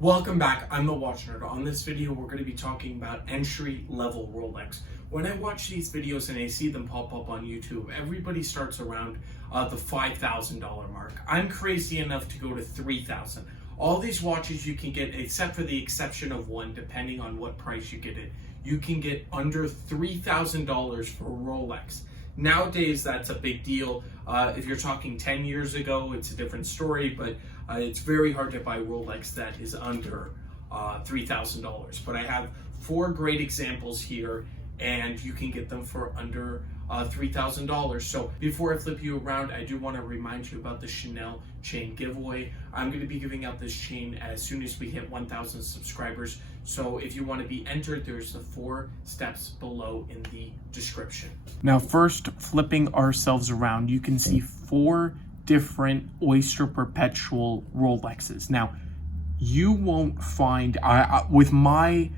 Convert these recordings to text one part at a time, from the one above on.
Welcome back, I'm the Watch Nerd. On this video, we're going to be talking about entry-level Rolex. When I watch these videos and I see them pop up on YouTube, everybody starts around the $5,000 mark. I'm crazy enough to go to $3,000. All these watches you can get, except for the exception of one, depending on what price you get it, you can get under $3,000 for Rolex. Nowadays, that's a big deal. If you're talking 10 years ago, it's a different story, but it's very hard to buy Rolex that is under $3,000. But I have 4 great examples here, and you can get them for under $3,000. So before I flip you around, I do want to remind you about the Chanel chain giveaway. I'm going to be giving out this chain as soon as we hit 1,000 subscribers. So if you want to be entered, there's the 4 steps below in the description. Now, first, flipping ourselves around, you can see 4 different Oyster Perpetual Rolexes. Now, you won't find, with my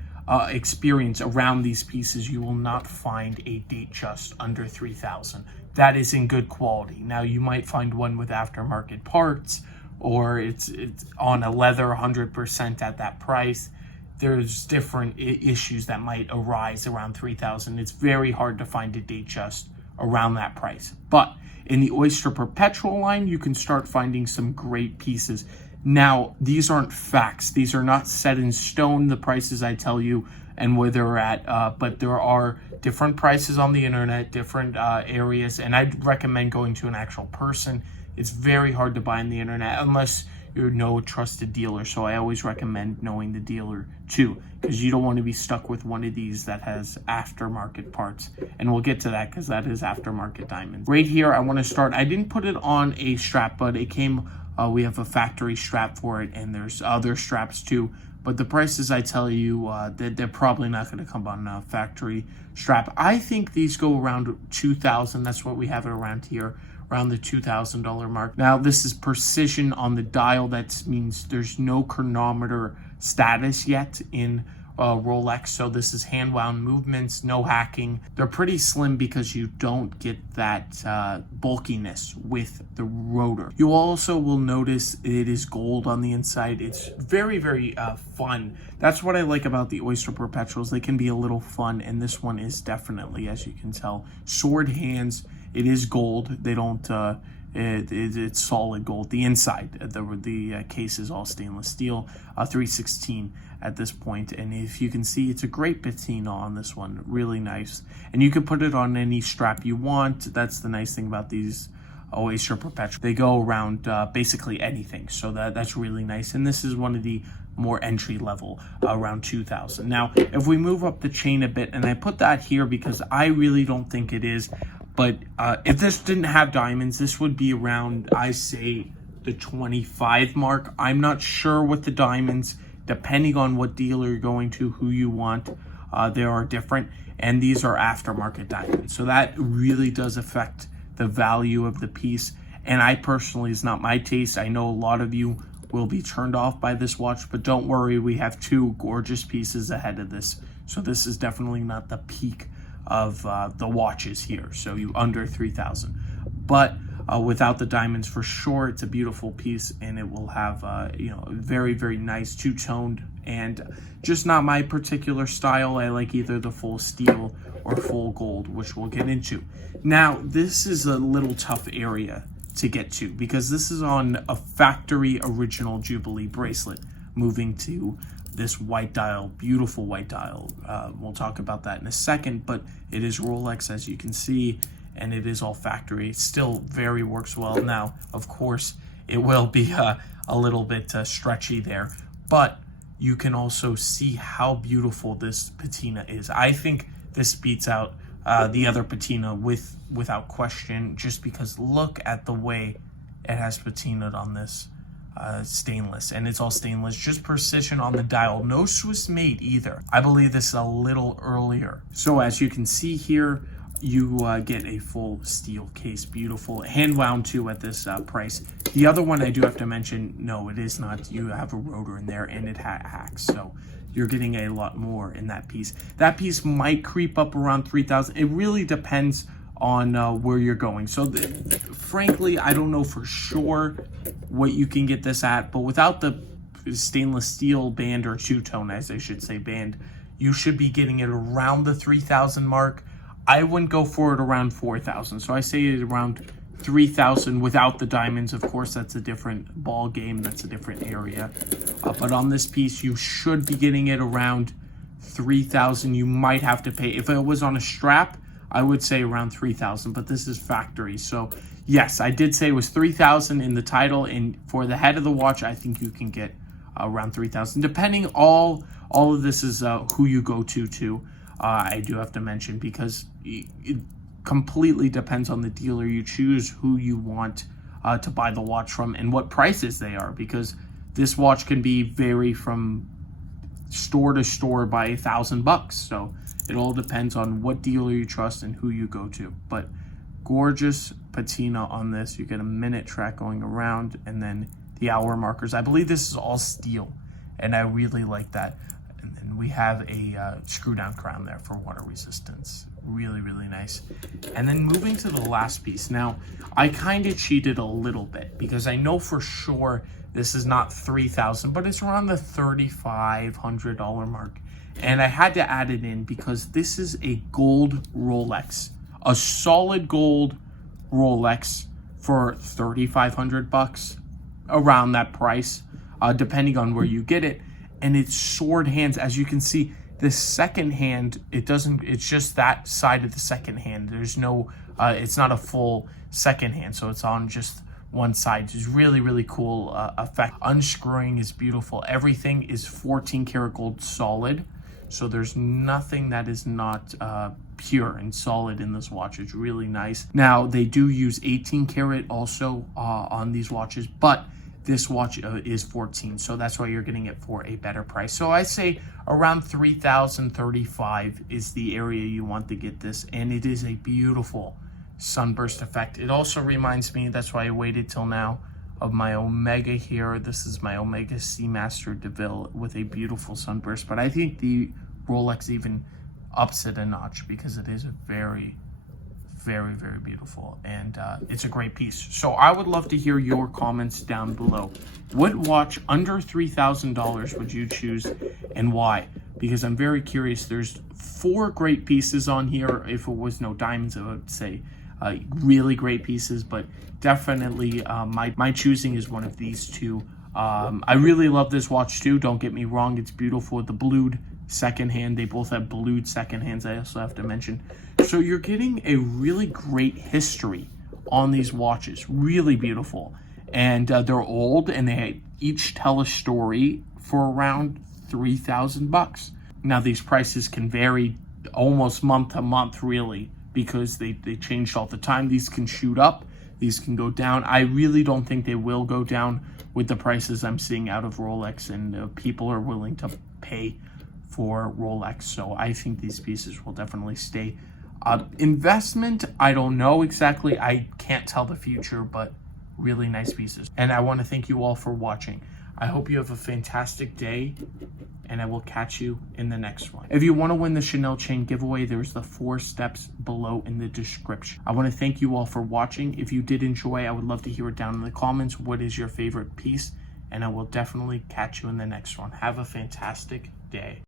experience around these pieces, you will not find a date just under 3,000. That is in good quality. Now, you might find one with aftermarket parts, or it's on a leather 100% at that price. There's different issues that might arise around 3,000. It's very hard to find a date just around that price. But in the Oyster Perpetual line, you can start finding some great pieces. Now, these aren't facts. These are not set in stone, the prices I tell you and where they're at, but there are different prices on the internet, different areas, and I'd recommend going to an actual person. It's very hard to buy on the internet unless you're no trusted dealer, so I always recommend knowing the dealer too, because you don't want to be stuck with one of these that has aftermarket parts, and we'll get to that because that is aftermarket diamonds. Right here, I want to start, I didn't put it on a strap, but it came, we have a factory strap for it, and there's other straps too, but the prices I tell you, they're probably not going to come on a factory strap. I think these go around 2,000, that's what we have it around here, around the $2,000 mark. Now, this is precision on the dial. That means there's no chronometer status yet in Rolex. So this is hand-wound movements, no hacking. They're pretty slim because you don't get that bulkiness with the rotor. You also will notice it is gold on the inside. It's very, very fun. That's what I like about the Oyster Perpetuals. They can be a little fun, and this one is definitely, as you can tell, sword hands. It is gold. They don't, it's solid gold. The inside, the case is all stainless steel, 316 at this point. And if you can see, it's a great patina on this one, really nice. And you can put it on any strap you want. That's the nice thing about these Oyster Perpetual. They go around basically anything, so that's really nice. And this is one of the more entry level, around 2,000. Now, if we move up the chain a bit, and I put that here because I really don't think it is, but if this didn't have diamonds, this would be around, I say, the 25 mark. I'm not sure with the diamonds, depending on what dealer you're going to, who you want, there are different, and these are aftermarket diamonds. So that really does affect the value of the piece, and I personally, is not my taste. I know a lot of you will be turned off by this watch, but don't worry, we have 2 gorgeous pieces ahead of this. So this is definitely not the peak of the watches here, so you under 3,000, but without the diamonds, for sure, it's a beautiful piece, and it will have you know, very, very nice two-toned, and just not my particular style. I like either the full steel or full gold, which we'll get into. Now, this is a little tough area to get to because this is on a factory original Jubilee bracelet, moving to this white dial, beautiful white dial. We'll talk about that in a second, but it is Rolex, as you can see, and it is all factory. It still very works well. Now, of course, it will be a little bit stretchy there, but you can also see how beautiful this patina is. I think this beats out the other patina without question, just because look at the way it has patinaed on this stainless, and it's all stainless, just precision on the dial, no Swiss made either. I believe this is a little earlier. So as you can see here, you get a full steel case, beautiful, hand wound too at this price. The other one I do have to mention, no, it is not. You have a rotor in there, and it hacks, so you're getting a lot more in that piece. That piece might creep up around 3,000. It really depends on where you're going. So frankly, I don't know for sure what you can get this at, but without the stainless steel band, or two-tone, as I should say, band, you should be getting it around the 3,000 mark. I wouldn't go for it around 4,000. So I say it around 3,000 without the diamonds. Of course, that's a different ball game. That's a different area. But on this piece, you should be getting it around 3,000. You might have to pay. If it was on a strap, I would say around 3,000, but this is factory. So yes, I did say it was 3,000 in the title, and for the head of the watch, I think you can get around 3,000, depending. All of this is who you go to. I do have to mention, because it completely depends on the dealer you choose, who you want to buy the watch from, and what prices they are, because this watch can be vary from store to store by $1,000. So it all depends on what dealer you trust and who you go to. But gorgeous patina on this. You get a minute track going around, and then the hour markers. I believe this is all steel, and I really like that. And then we have a screw down crown there for water resistance. Really, really nice. And then moving to the last piece. Now, I kind of cheated a little bit, because I know for sure this is not 3,000, but it's around the $3,500 mark. And I had to add it in because this is a gold Rolex, a solid gold Rolex for $3,500, around that price, depending on where you get it. And it's sword hands. As you can see, the second hand, it's just that side of the second hand. There's no, it's not a full second hand, so it's on just one side. It's really, really cool effect. Unscrewing is beautiful. Everything is 14 karat gold solid. So there's nothing that is not pure and solid in this watch. It's really nice. Now, they do use 18 karat also on these watches, but this watch is 14. So that's why you're getting it for a better price. So I say around 3,035 is the area you want to get this. And it is a beautiful sunburst effect. It also reminds me, that's why I waited till now, of my Omega here. This is my Omega Seamaster Deville with a beautiful sunburst. But I think the Rolex even ups it a notch, because it is a very, very, very beautiful, and it's a great piece. So I would love to hear your comments down below. What watch under $3,000 would you choose, and why? Because I'm very curious. There's 4 great pieces on here. If it was no diamonds, I would say really great pieces, but definitely my choosing is one of these 2. I really love this watch too, don't get me wrong. It's beautiful with the blued second hand. They both have blued second hands, I also have to mention. So you're getting a really great history on these watches. Really beautiful. And they're old, and they each tell a story for around $3,000. Now, these prices can vary almost month to month, really, because they changed all the time. These can shoot up, these can go down. I really don't think they will go down with the prices I'm seeing out of Rolex, and people are willing to pay for Rolex. So I think these pieces will definitely stay. Investment, I don't know exactly. I can't tell the future, but really nice pieces. And I want to thank you all for watching. I hope you have a fantastic day, and I will catch you in the next one. If you want to win the Chanel chain giveaway, there's the 4 steps below in the description. I want to thank you all for watching. If you did enjoy, I would love to hear it down in the comments. What is your favorite piece? And I will definitely catch you in the next one. Have a fantastic day.